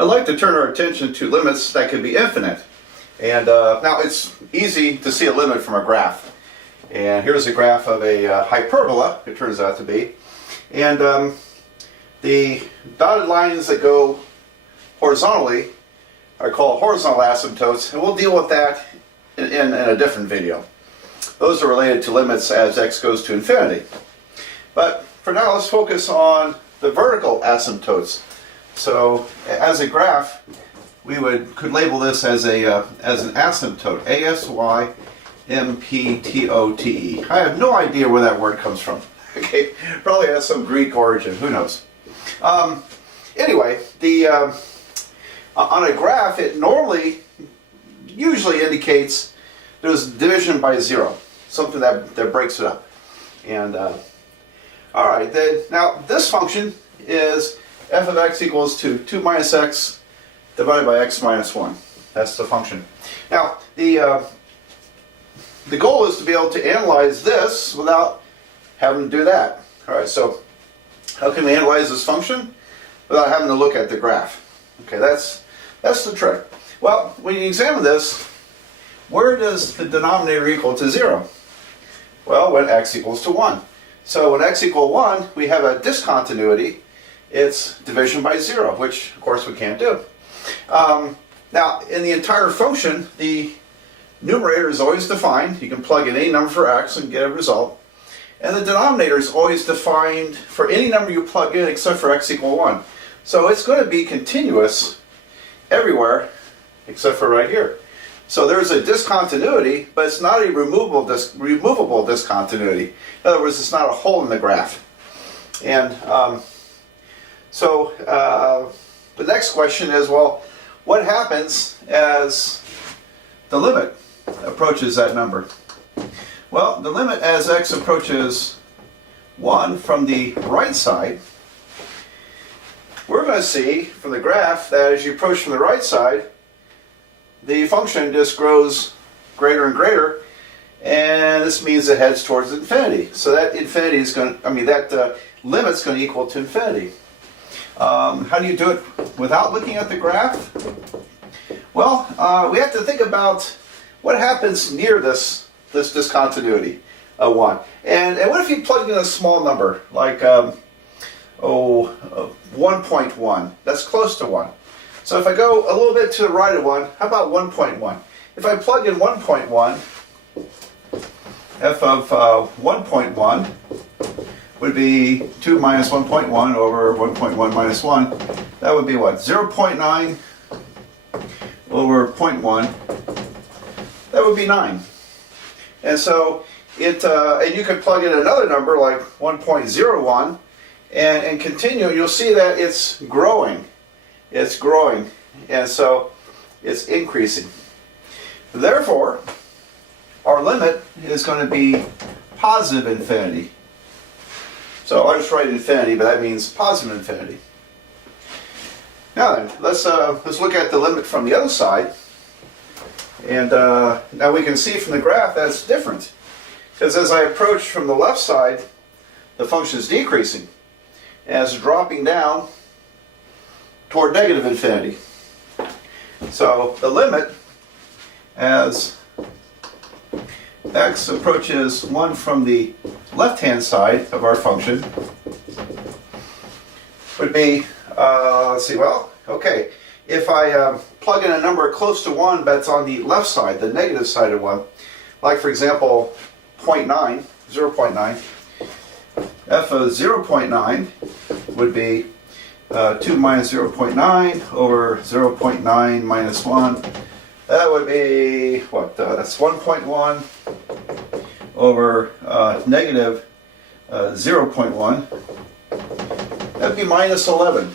I'd like to turn our attention to limits that could be infinite. And now it's easy to see a limit from a graph. And here's a graph of a hyperbola, it turns out to be. And the dotted lines that go horizontally are called horizontal asymptotes, and we'll deal with that in a different video. Those are related to limits as x goes to infinity. But for now, let's focus on the vertical asymptotes. So as a graph, we could label this as an asymptote, A-S-Y-M-P-T-O-T-E. I have no idea where that word comes from. Okay, probably has some Greek origin, who knows. Anyway, on a graph, it usually indicates there's division by zero, something that breaks it up. And all right, now this function is f of x equals to 2 minus x divided by x minus 1. That's the function. Now, the goal is to be able to analyze this without having to do that. All right, so how can we analyze this function without having to look at the graph? Okay, that's the trick. Well, when you examine this, where does the denominator equal to 0? Well, when x equals to 1. So when x equals 1, we have a discontinuity. It's division by 0, which of course we can't do. Now, in the entire function, the numerator is always defined. You can plug in any number for x and get a result. And the denominator is always defined for any number you plug in except for x equals 1. So it's going to be continuous everywhere except for right here. So there's a discontinuity, but it's not a removable discontinuity. In other words, it's not a hole in the graph. And so the next question is, well, what happens as the limit approaches that number? Well, the limit as x approaches 1 from the right side, we're going to see from the graph that as you approach from the right side, the function just grows greater and greater, and this means it heads towards infinity. So that infinity is going to, that limit's going to equal to infinity. How do you do it without looking at the graph? Well, we have to think about what happens near this discontinuity of 1. And what if you plugged in a small number, like 1.1? That's close to 1. So if I go a little bit to the right of 1, how about 1.1? If I plug in 1.1, f of 1.1 would be 2 minus 1.1 over 1.1 minus 1. That would be what? 0.9 over 0.1. That would be 9. And so and you could plug in another number like 1.01 and continue. You'll see that it's growing. It's growing. And so it's increasing. Therefore, our limit is going to be positive infinity. So I'll just write infinity, but that means positive infinity. Now then, let's look at the limit from the other side. And now we can see from the graph that's different. Because as I approach from the left side, the function is decreasing. And it's dropping down toward negative infinity. So the limit as x approaches 1 from the left-hand side of our function would be, let's see, well, okay, if I plug in a number close to 1 that's on the left side, the negative side of 1, like for example 0.9, f of 0.9 would be 2 minus 0.9 over 0.9 minus 1. That would be, what, that's 1.1 over negative 0.1. That would be minus 11.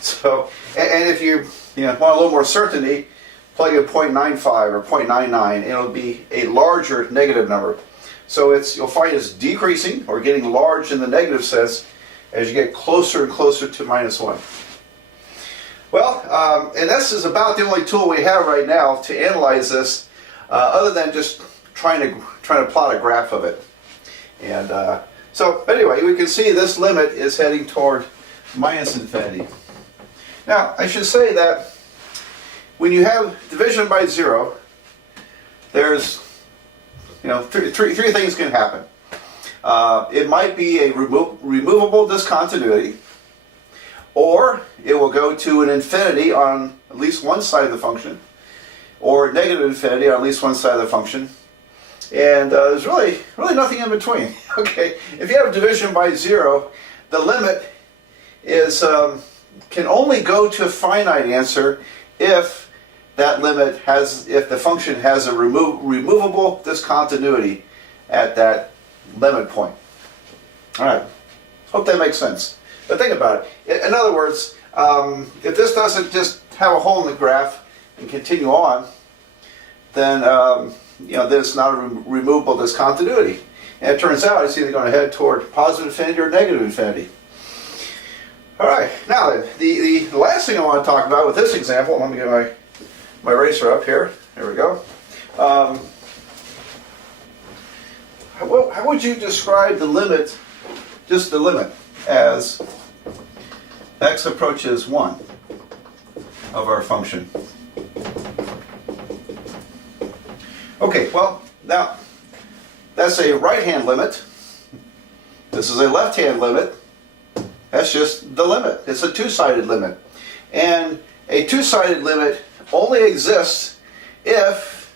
So, and if you want a little more certainty, plug in 0.95 or 0.99, and it'll be a larger negative number. So you'll find it's decreasing or getting large in the negative sense as you get closer and closer to minus 1. Well, and this is about the only tool we have right now to analyze this, other than just trying to plot a graph of it. And so anyway, we can see this limit is heading toward minus infinity. Now, I should say that when you have division by 0, there's, three things can happen. It might be a removable discontinuity, or it will go to an infinity on at least one side of the function, or negative infinity on at least one side of the function. And there's really nothing in between. Okay, if you have division by 0, the limit is can only go to a finite answer if the function has a removable discontinuity at that limit point. All right, hope that makes sense. But think about it. In other words, if this doesn't just have a hole in the graph and continue on, then there's not a removable discontinuity. And it turns out it's either going to head toward positive infinity or negative infinity. All right, now then, the last thing I want to talk about with this example, let me get my eraser up here. There we go. How would you describe the limit, just the limit, as x approaches 1 of our function? Okay, well, now, that's a right-hand limit. This is a left-hand limit. That's just the limit. It's a two-sided limit. And a two-sided limit only exists if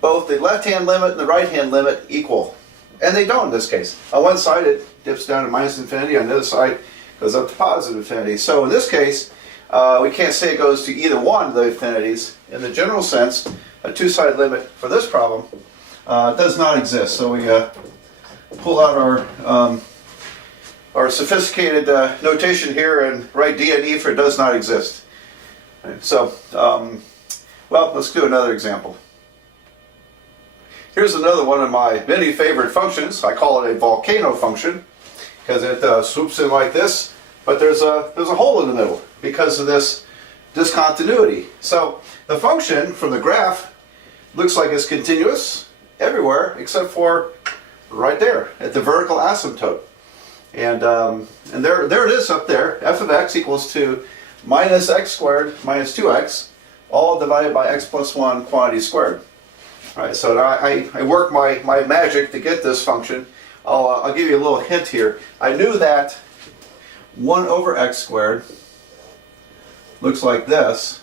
both the left-hand limit and the right-hand limit equal. And they don't in this case. On one side it dips down to minus infinity, on the other side goes up to positive infinity. So in this case, we can't say it goes to either one of the infinities. In the general sense, a two-sided limit for this problem does not exist. So we pull out our sophisticated notation here and write D and E for does not exist. So, well, let's do another example. Here's another one of my many favorite functions. I call it a volcano function because it swoops in like this, but there's a hole in the middle because of this discontinuity. So the function from the graph looks like it's continuous everywhere except for right there at the vertical asymptote. And there it is up there. F of x equals to minus x squared minus 2x, all divided by x plus 1 quantity squared. All right, so I work my magic to get this function. I'll give you a little hint here. I knew that 1 over x squared looks like this.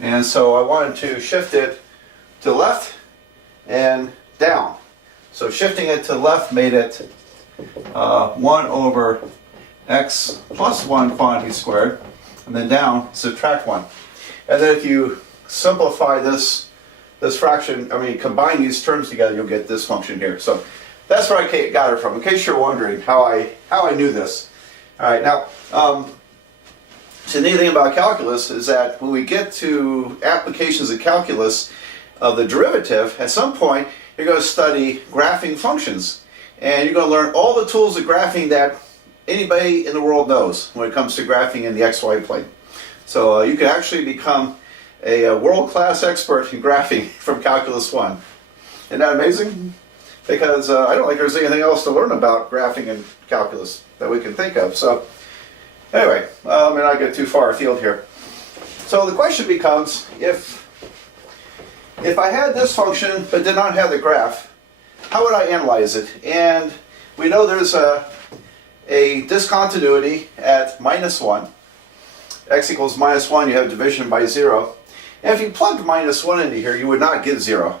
And so I wanted to shift it to the left and down. So shifting it to the left made it 1 over x plus 1 quantity squared, and then down, subtract 1. And then if you simplify this fraction, combine these terms together, you'll get this function here. So that's where I got it from, in case you're wondering how I knew this. All right, now, so the neat thing about calculus is that when we get to applications of calculus of the derivative, at some point you're going to study graphing functions. And you're going to learn all the tools of graphing that anybody in the world knows when it comes to graphing in the XY plane. So you can actually become a world-class expert in graphing from Calculus 1. Isn't that amazing? Because I don't think there's anything else to learn about graphing in calculus that we can think of. So anyway, I'm not get too far afield here. So the question becomes, if I had this function but did not have the graph, how would I analyze it? And we know there's a discontinuity at minus 1. X equals minus 1, you have division by 0. And if you plugged minus 1 into here, you would not get 0.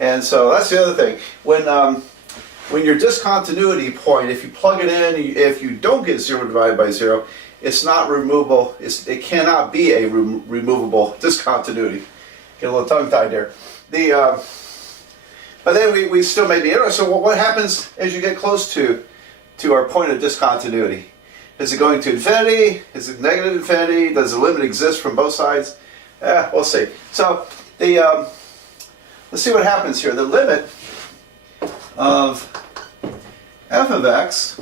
And so that's the other thing. When your discontinuity point, if you plug it in, if you don't get 0 divided by 0, it's not removable. It cannot be a removable discontinuity. Get a little tongue-tied there. But then we still may be interested. So what happens as you get close to our point of discontinuity? Is it going to infinity? Is it negative infinity? Does the limit exist from both sides? We'll see. So let's see what happens here. The limit of f of x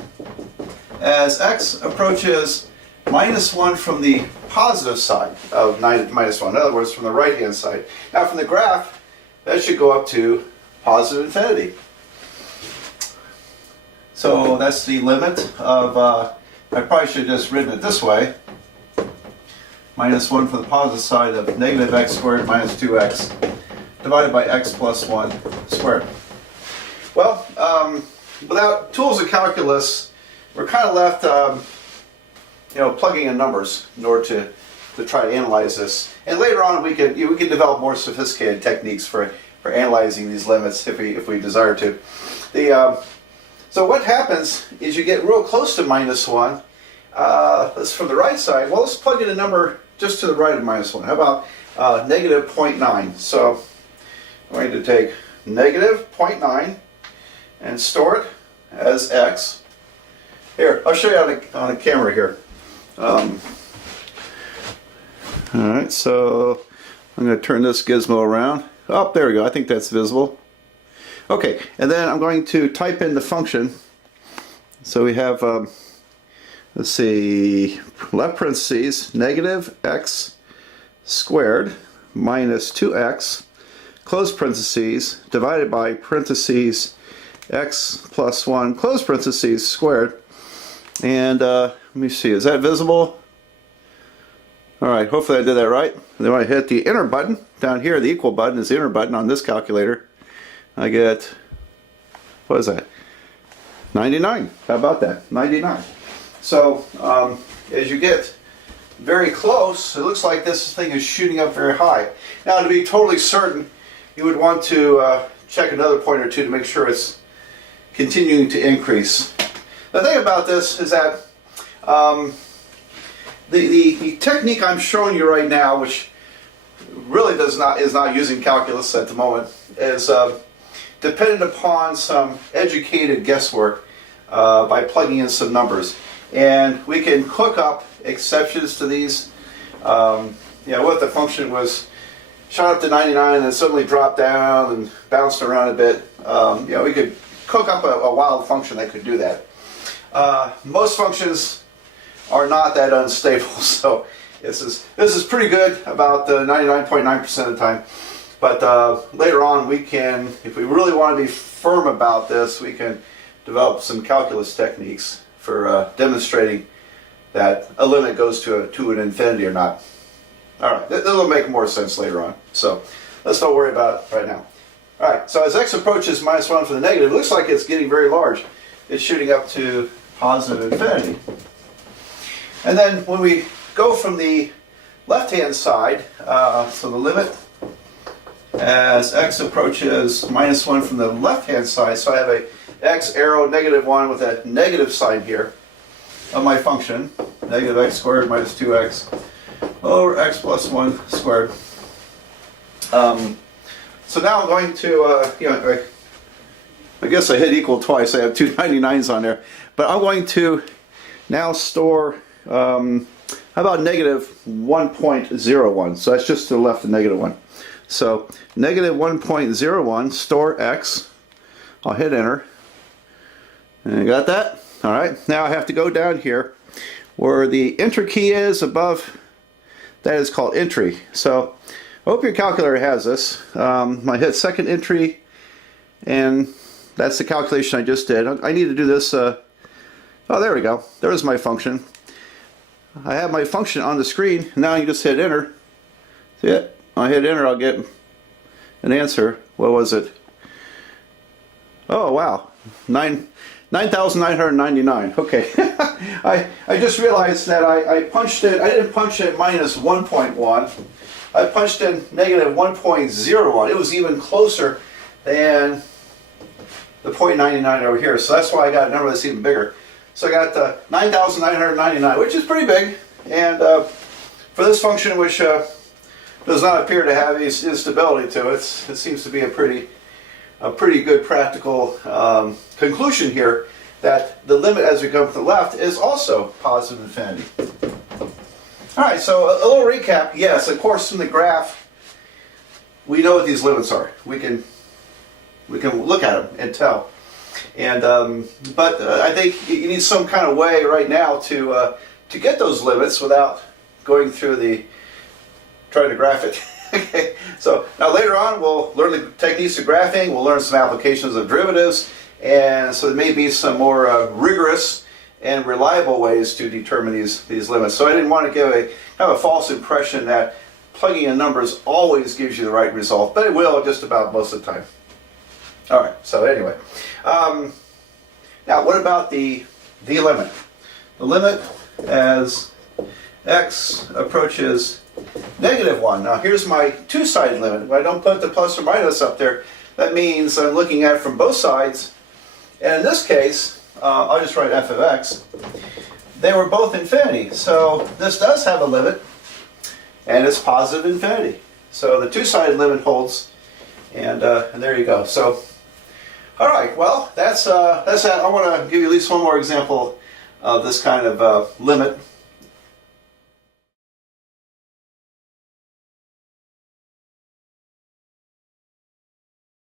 as x approaches minus 1 from the positive side of minus 1. In other words, from the right-hand side. Now from the graph, that should go up to positive infinity. So that's the limit of I probably should have just written it this way. Minus 1 for the positive side of negative x squared minus 2x divided by x plus 1 squared. Well, without tools of calculus, we're kind of left, plugging in numbers in order to try to analyze this. And later on, we can develop more sophisticated techniques for analyzing these limits if we desire to. So what happens is you get real close to minus 1. That's from the right side. Well, let's plug in a number just to the right of minus 1. How about negative 0.9? So I'm going to take negative 0.9 and store it as x. Here, I'll show you on a camera here. Alright, so I'm going to turn this gizmo around. Oh, there we go. I think that's visible. Okay, and then I'm going to type in the function. So we have, let's see, left parentheses, negative x squared minus 2x, close parentheses, divided by parentheses, x plus 1, close parentheses, squared. And let me see, is that visible? Alright, hopefully I did that right. And then when I hit the enter button, down here, the equal button is the enter button on this calculator. I get, what is that? 99. How about that? 99. So, as you get very close, it looks like this thing is shooting up very high. Now, to be totally certain, you would want to check another point or two to make sure it's continuing to increase. The thing about this is that the technique I'm showing you right now, which really is not using calculus at the moment, is dependent upon some educated guesswork by plugging in some numbers. And we can hook up exceptions to these. What the function was shot up to 99 and then suddenly dropped down and bounced around a bit. We could cook up a wild function that could do that. Most functions are not that unstable, so this is pretty good about 99.9% of the time. But later on, we can, if we really want to be firm about this, we can develop some calculus techniques for demonstrating that a limit goes to an infinity or not. All right, that'll make more sense later on. So let's not worry about it right now. All right, so as x approaches minus 1 for the negative, it looks like it's getting very large. It's shooting up to positive infinity. And then when we go from the left-hand side, so the limit as x approaches minus 1 from the left-hand side, so I have a x arrow negative 1 with a negative sign here of my function, negative x squared minus 2x over x plus 1 squared. So now I'm going to, I guess I hit equal twice. I have two 99s on there. But I'm going to now store, how about negative 1.01? So that's just to the left of negative 1. So negative 1.01, store x. I'll hit enter. And you got that? All right. Now I have to go down here where the enter key is above. That is called entry. So I hope your calculator has this. I hit second entry, and that's the calculation I just did. I need to do this. Oh, there we go. There's my function. I have my function on the screen. Now you just hit enter. See it? I hit enter, I'll get an answer. What was it? Oh, wow. 9,999. Okay. I just realized that I punched it. I didn't punch it minus 1.1. I punched in negative 1.01. It was even closer than the 0.99 over here. So that's why I got a number that's even bigger. So I got 9,999, which is pretty big. And for this function, which does not appear to have any stability to it, it seems to be a pretty good practical conclusion here that the limit as we go to the left is also positive infinity. Alright, so a little recap. Yes, of course, from the graph, we know what these limits are. We can look at them and tell. And but I think you need some kind of way right now to get those limits without going through trying to graph it. Okay. So now later on we'll learn the techniques of graphing. We'll learn some applications of derivatives, and so there may be some more rigorous and reliable ways to determine these limits. So I didn't want to have a false impression that plugging in numbers always gives you the right result, but it will just about most of the time. All right, so anyway. Now, what about the limit? The limit as x approaches -1. Now, here's my two-sided limit. If I don't put the plus or minus up there, that means I'm looking at it from both sides. And in this case, I'll just write f of x. They were both infinity. So this does have a limit, and it's positive infinity. So the two-sided limit holds, and there you go. So, all right, well, that's that. I want to give you at least one more example of this kind of limit